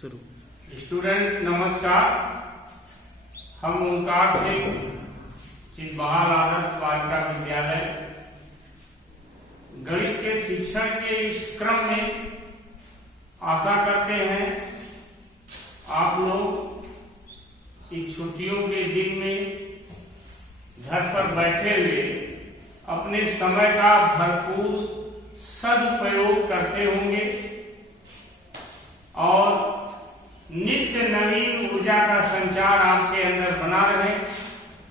शुरू। स्टूडेंट नमस्कार, हम ओंकार सिंह चितबहाल आदर्श बालिका विद्यालय गणित के शिक्षण के इस क्रम में आशा करते हैं आप लोग इस छुट्टियों के दिन में घर पर बैठे हुए अपने समय का भरपूर सदुपयोग करते होंगे और नित्य नवीन ऊर्जा का संचार आपके अंदर बना रहे,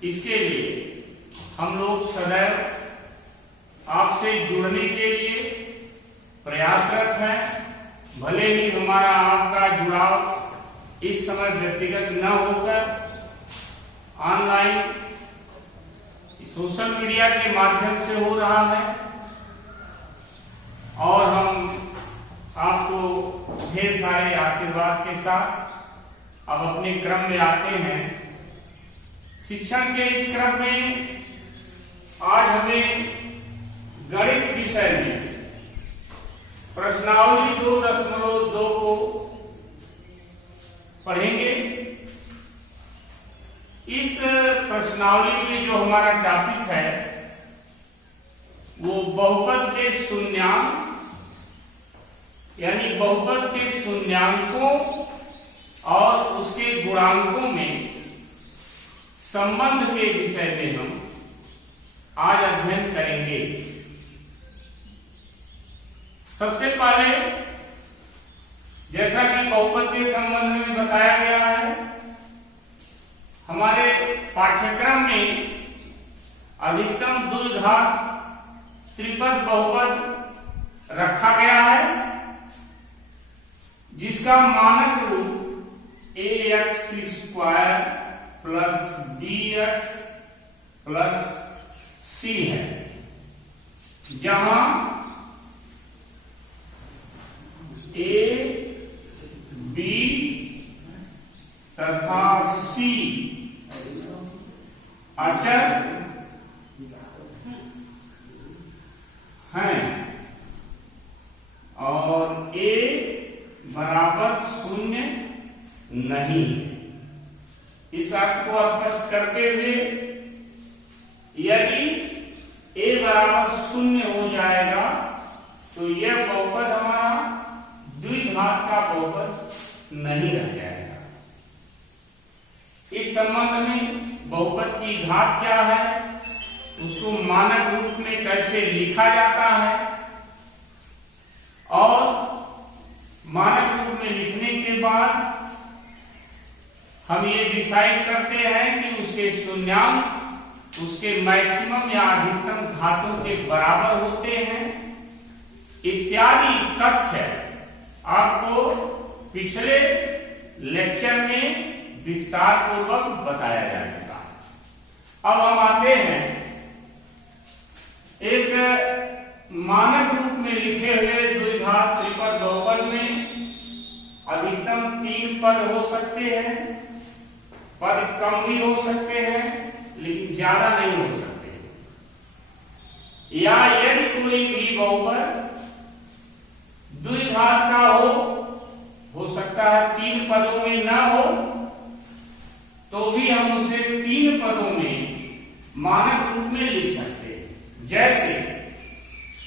इसके लिए हम लोग सदैव आपसे जुड़ने के लिए प्रयासरत हैं। भले ही हमारा आपका जुड़ाव इस समय व्यक्तिगत न होकर ऑनलाइन सोशल मीडिया के माध्यम से हो रहा है और हम आपको ढेर सारे आशीर्वाद के साथ अब अपने क्रम में आते हैं। शिक्षण के इस क्रम में आज हमें गणित विषय में प्रश्नावली 2.2 को पढ़ेंगे। इस प्रश्नावली में जो हमारा टॉपिक है वो बहुपद के शून्यांक यानी बहुपद के शून्यांकों और उसके गुणांकों में संबंध के विषय में हम आज अध्ययन करेंगे। सबसे पहले जैसा कि बहुपद के संबंध में बताया गया है, हमारे पाठ्यक्रम में अधिकतम द्विघात त्रिपद बहुपद रखा गया है जिसका मानक रूप ax² plus bx plus c है, जहां a, b तथा c अचर हैं और a बराबर शून्य नहीं। इस अर्थ को स्पष्ट करते हुए यदि a बराबर शून्य हो जाएगा तो यह बहुपद हमारा द्विघात का बहुपद नहीं रह जाएगा। इस संबंध में बहुपद की घात क्या है, उसको मानक रूप में कैसे लिखा जाता है और मानक रूप में लिखने के बाद हम ये डिसाइड करते हैं कि उसके शून्यांक उसके मैक्सिमम या अधिकतम घातों के बराबर होते हैं इत्यादि तथ्य आपको पिछले लेक्चर में विस्तार पूर्वक बताया जा चुका है। अब हम आते हैं एक मानक रूप में लिखे हुए द्विघात त्रिपद बहुपद में अधिकतम 3 पद हो सकते हैं, पद कम भी हो सकते हैं लेकिन ज्यादा नहीं हो सकते, या यदि कोई भी बहुपद द्विघात का हो सकता है 3 पदों में ना हो तो भी हम उसे 3 पदों में मानक रूप में लिख सकते हैं। जैसे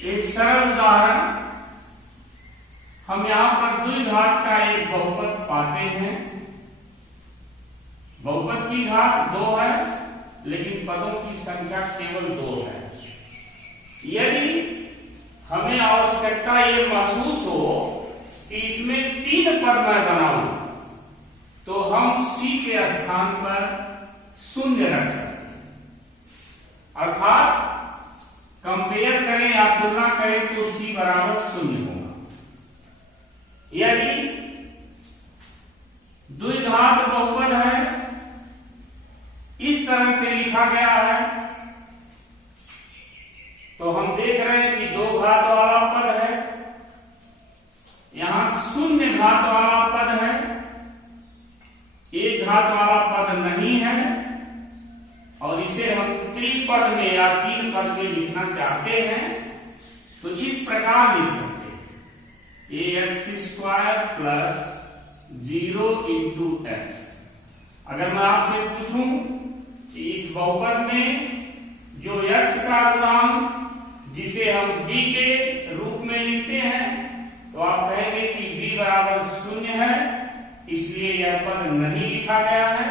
एक सरल उदाहरण, हम यहां पर द्विघात का एक बहुपद पाते हैं। बहुपद की घात 2 है लेकिन पदों की संख्या केवल 2 है। यदि हमें आवश्यकता ये महसूस हो कि इसमें 3 पद मैं बनाऊं तो हम c के स्थान पर शून्य रख सकते हैं, अर्थात कंपेयर करें या तुलना करें तो c बराबर 0 होगा। यदि द्विघात बहुपद है, इस तरह से लिखा गया है तो हम देख रहे हैं कि 2 घात वाला पद है, यहां 0 घात वाला पद है, 1 घात वाला पद नहीं है और इसे हम त्रिपद में या 3 पद में लिखना चाहते हैं तो इस प्रकार लिख सकते हैं ax² प्लस 0 इंटू एक्स। अगर मैं आपसे पूछूं कि इस बहुपद में जो x का गुणांक जिसे हम b के रूप में लिखते हैं, तो आप कहेंगे कि b बराबर 0 है, इसलिए यह पद नहीं लिखा गया है।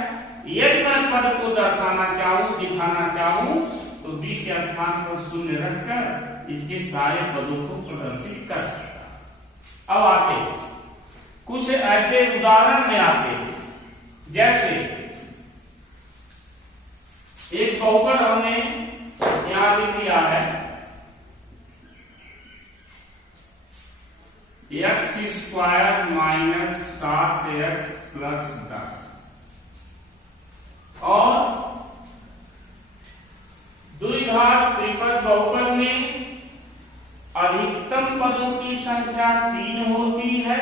यदि मैं पद को दर्शाना चाहूं, दिखाना चाहूं, तो b के स्थान पर 0 रखकर इसके सारे पदों को प्रदर्शित कर सकता। अब आते हैं कुछ ऐसे उदाहरण में आते हैं, जैसे एक बहुपद हमने यहां लिख दिया है x square minus 7x plus 10, और द्विघात त्रिपद बहुपद में अधिकतम पदों की संख्या 3 होती है,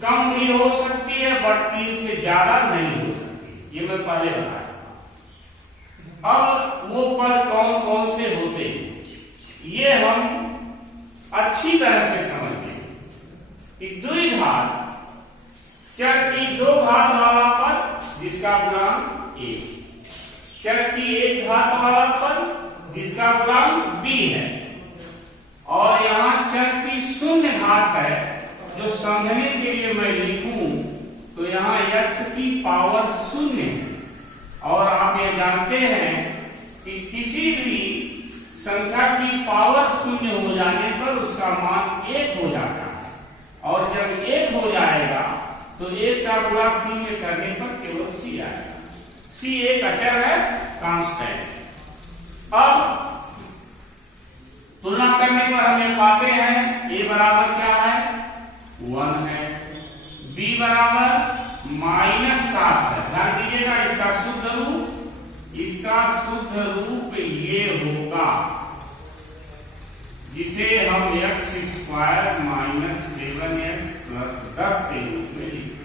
कम भी हो सकती है बट 3 से ज्यादा नहीं हो सकती, ये मैं पहले बताया। अब वो पद कौन कौन से होते हैं ये हम अच्छी तरह से समझ लें कि द्विघात चर की 2 घात वाला पद जिसका गुणांक 1, चर की 1 घात वाला पद जिसका गुणांक b है, और यहां चर की 0 घात है, जो समझने के लिए मैं लिखूं तो यहां x की पावर 0 है। और आप ये जानते हैं कि किसी भी संख्या की पावर 0 हो जाने पर उसका मान 1 हो जाता है, और जब 1 हो जाएगा तो 1 का गुणा c में करने पर केवल c आएगा। c एक अचर है, कांस्टेंट। अब तुलना करने पर हमें पाते हैं a बराबर क्या है, 1 है, b बराबर -7 है। ध्यान दीजिएगा, इसका शुद्ध रूप ये होगा जिसे हम x square minus 7x plus 10 के रूप में लिखते,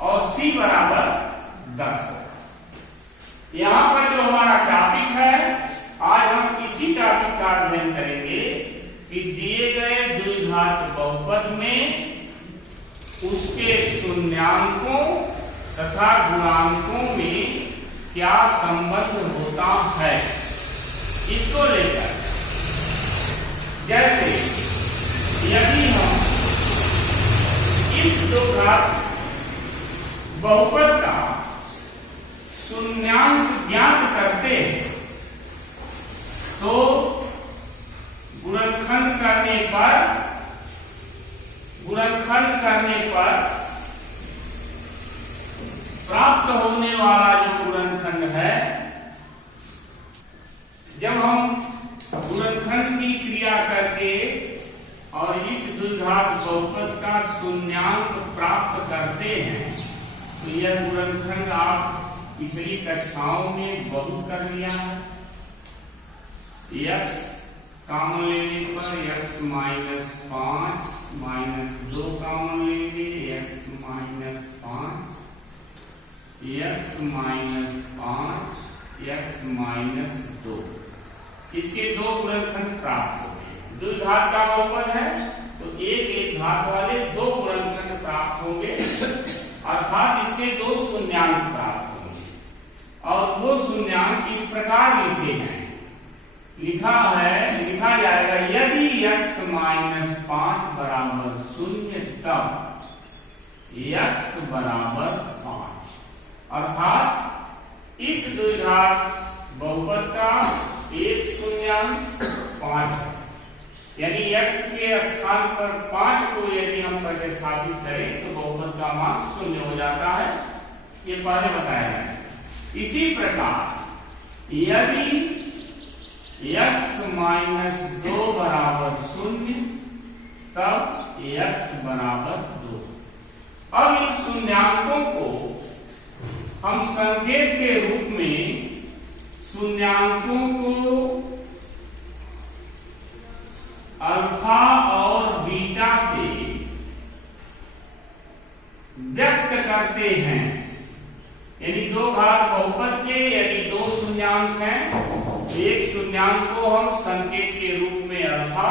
और c बराबर 10 है। यहां पर जो हमारा टॉपिक है, आज हम इसी टॉपिक का अध्ययन करेंगे कि दिए गए द्विघात बहुपद में उसके शून्यांकों तथा गुणांकों में क्या संबंध होता है, इसको लेकर। जैसे यदि हम इस द्विघात बहुपद का शून्यांक ज्ञात करते हैं, तो गुणनखंड करने पर प्राप्त होने वाला जो गुणनखंड है, जब हम गुणनखंड की क्रिया करके और इस द्विघात बहुपद का शून्यांक प्राप्त करते हैं, तो यह गुणनखंड आप पिछली कक्षाओं में बहुत कर लिया है। x कॉमन लेने पर x माइनस 5 माइनस 2 कॉमन लेंगे, x minus 5, x minus 5, x minus 2, इसके 2 गुणनखंड प्राप्त होते हैं। द्विघात का बहुपद है तो एक घात वाले 2 गुणनखंड प्राप्त होंगे, अर्थात इसके 2 शून्यांक प्राप्त होंगे। और वो शून्यांक इस प्रकार लिखे हैं, लिखा जाएगा यदि x माइनस 5 बराबर 0 तब x बराबर 5, अर्थात इस द्विघात बहुपद का एक शून्यांक 5 है, यानी x के स्थान पर 5 को यदि हम प्रतिस्थापित करें तो बहुपद का मान 0 हो जाता है, ये पहले बताया है। इसी प्रकार यदि x माइनस 2 बराबर 0 तब x बराबर 2। अब इन शून्यांकों को हम संकेत के रूप में शून्यांकों को अल्फा और बीटा से व्यक्त करते हैं, यानी 2 घात बहुपद के यदि 2 शून्यांक हैं, एक शून्यांक को हम संकेत के रूप में अल्फा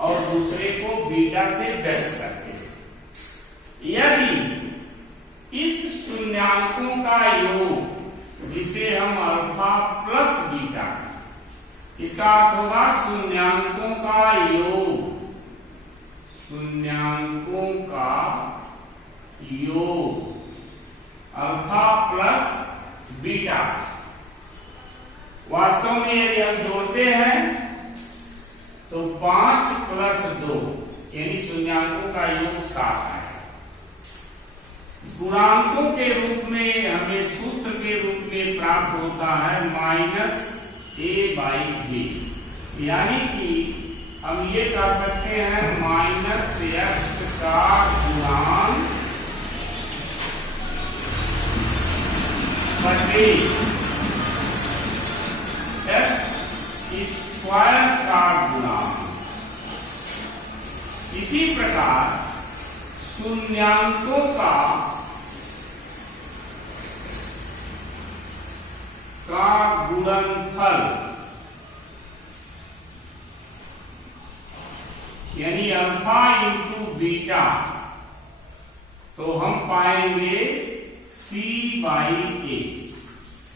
और दूसरे को बीटा से व्यक्त करते हैं। यदि शून्यांकों का योग, जिसे हम अल्फा प्लस बीटा, इसका अर्थ होगा शून्यांकों का योग, शून्यांकों का योग अल्फा प्लस बीटा। वास्तव में यदि हम जोड़ते हैं तो 5 प्लस 2 यानी शून्यांकों का योग 7 है। गुणांकों के रूप में हमें सूत्र के रूप में प्राप्त होता है -a/b, यानी कि हम ये कह सकते हैं -x का गुणांक बटे x² का गुणांक। इसी प्रकार शून्यांकों का गुणनफल यानी अल्फा इंटू बीटा, तो हम पाएंगे c/a।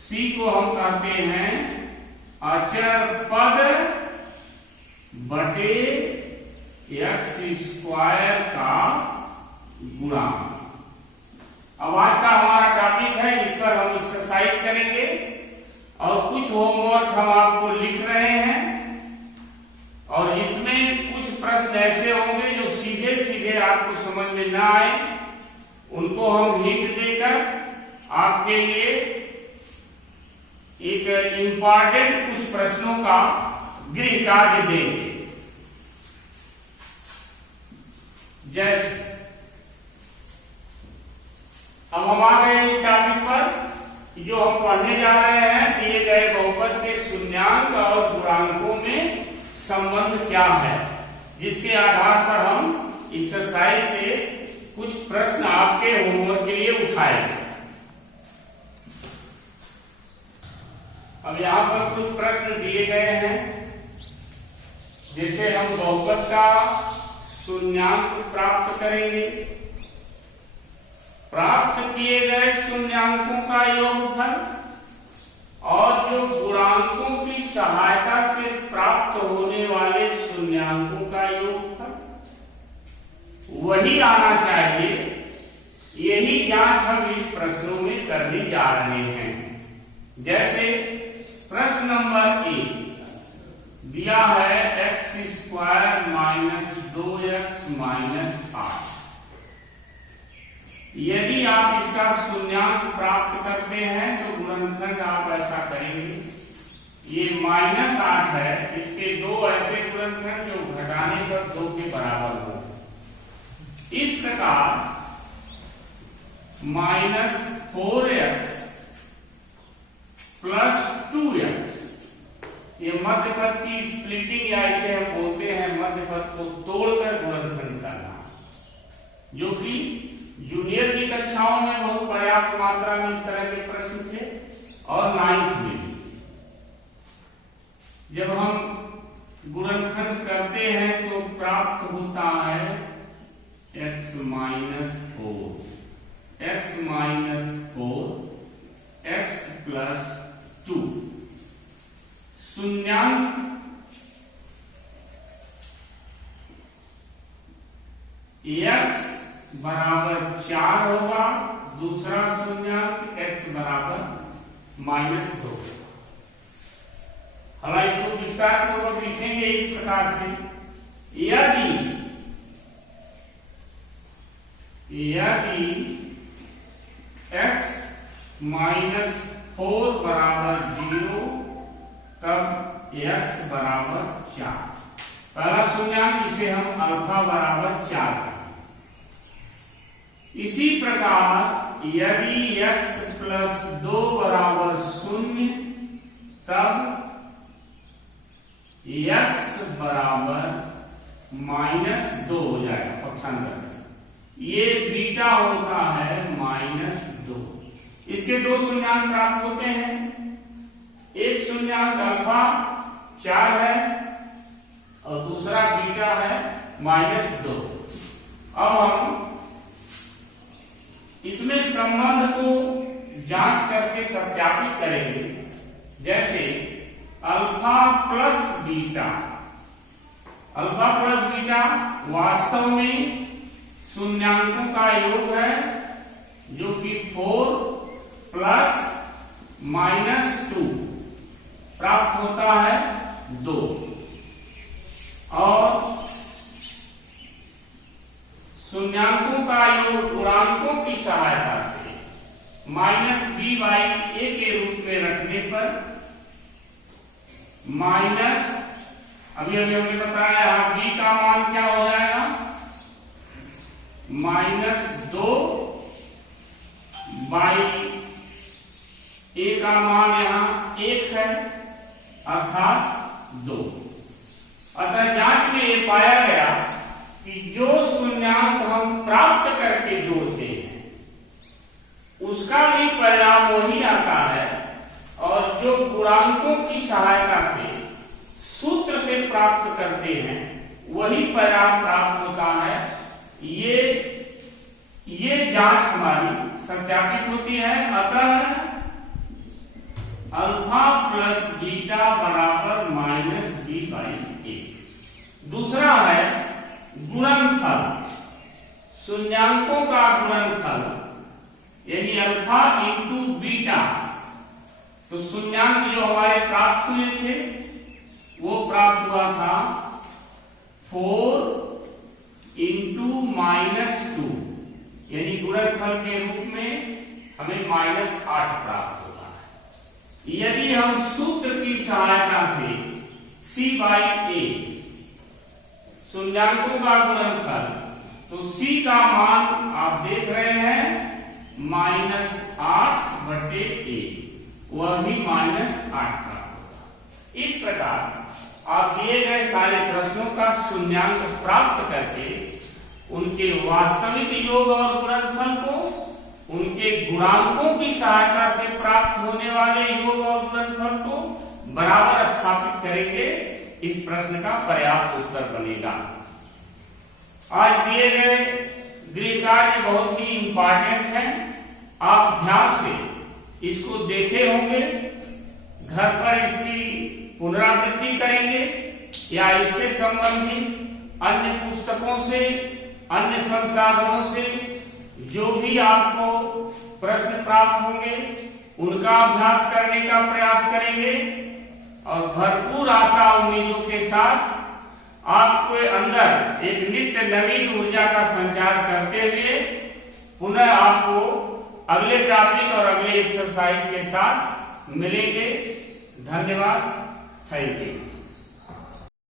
c को हम कहते हैं अचर पद बटे x² का गुणांक। अब आज का हमारा टॉपिक है, इस पर हम एक्सरसाइज करेंगे और कुछ होमवर्क हम आपको लिख रहे हैं, और इसमें कुछ प्रश्न ऐसे होंगे जो सीधे सीधे आपको समझ में ना आए, उनको हम हिंट देकर आपके लिए एक इंपॉर्टेंट कुछ प्रश्नों का गृह कार्य देंगे। जैसे अब हम आ गए इस टॉपिक पर कि जो हम पढ़ने जा रहे हैं, दिए गए बहुपद के शून्यांक और गुणांकों में संबंध क्या है, जिसके आधार पर हम एक्सरसाइज से कुछ प्रश्न आपके होमवर्क के लिए उठाएंगे। अब यहां पर कुछ प्रश्न दिए गए हैं, जैसे हम बहुपद का शून्यांक प्राप्त करेंगे। प्राप्त किए गए शून्यांकों का योगफल और जो गुणांकों की सहायता से प्राप्त होने वाले शून्यांकों का योगफल वही आना चाहिए। यही जांच हम इस प्रश्नों में करने जा रहे हैं। जैसे प्रश्न नंबर 1 दिया है x² - 2x - 8। यदि आप इसका शून्यांक प्राप्त करते हैं तो गुणनखंड आप ऐसा करेंगे, ये -8 है, इसके दो ऐसे गुणनखंड जो घटाने पर 2 के बराबर हो। इस प्रकार -4x + 2x, ये मध्य पद की स्प्लिटिंग या इसे हम बोलते हैं मध्य पद को तोड़कर गुणनखंड करना, जो कि जूनियर की कक्षाओं में बहुत पर्याप्त मात्रा में इस तरह के प्रश्न थे और 9th में भी। जब हम गुणनखंड करते हैं तो प्राप्त होता है x - 4, x - 4, x + 2। शून्यांक x बराबर 4 होगा, दूसरा शून्यांक x बराबर -2। हम इसको विस्तार पूर्वक लिखेंगे इस प्रकार से, यदि x -4 बराबर 0 तब x बराबर 4। पहला शून्यांक इसे हम अल्फा बराबर 4 करें। इसी प्रकार यदि x + 2 बराबर 0 तब x बराबर -2 हो जाएगा पक्षांतर। ये बीटा होता है -2। इसके दो शून्यांक प्राप्त होते हैं, एक शून्यांक अल्फा 4 है और दूसरा बीटा है -2। अब हम इसमें संबंध को जांच करके सत्यापित करेंगे। जैसे alpha plus beta, alpha plus beta वास्तव में शून्यांकों का योग है, जो कि 4 प्लस -2 प्राप्त होता है 2, और शून्यांकों का योग गुणांकों की सहायता से -b/a के रूप में रखने पर माइनस, अभी हमने बताया यहां b का मान क्या हो जाएगा, -2 बाई a का मान यहां 1 है, अर्थात 2। अतः जांच में यह पाया गया कि जो शून्यांक हम प्राप्त करके जोड़ते हैं उसका भी परिणाम वही आता है, और जो गुणांकों की सहायता से सूत्र से प्राप्त करते हैं वही परिणाम प्राप्त होता है। ये जांच हमारी सत्यापित होती है। अतः अल्फा प्लस बीटा बराबर -b/a। दूसरा है गुणनफल, शून्यांकों का गुणनफल, यानी अल्फा इंटू बीटा। तो शून्यांक जो हमारे प्राप्त हुए थे वो प्राप्त हुआ था 4 इंटू -2, यानी गुणनफल के रूप में हमें -8 प्राप्त होता है। यदि हम सूत्र की सहायता से c/a, शून्यांकों का गुणनफल, तो c का मान आप देख रहे हैं -8/a, वह भी -8 प्राप्त होगा। इस प्रकार आप दिए गए सारे प्रश्नों का शून्यांक प्राप्त करके उनके वास्तविक योग और गुणनफल को उनके गुणांकों की सहायता से प्राप्त होने वाले योग और गुणनफल को बराबर स्थापित करेंगे। इस प्रश्न का पर्याप्त उत्तर बनेगा। आज दिए गए गृह कार्य बहुत ही इंपॉर्टेंट है, आप ध्यान से इसको देखे होंगे, घर पर इसकी पुनरावृत्ति करेंगे या इससे संबंधित अन्य पुस्तकों से, अन्य संसाधनों से जो भी आपको प्रश्न प्राप्त होंगे उनका अभ्यास करने का प्रयास करेंगे, और भरपूर आशा उम्मीदों के साथ आपके अंदर एक नित्य नवीन ऊर्जा का संचार करते हुए पुनः आपको अगले टॉपिक और अगले एक्सरसाइज के साथ मिलेंगे। धन्यवाद, थैंक यू।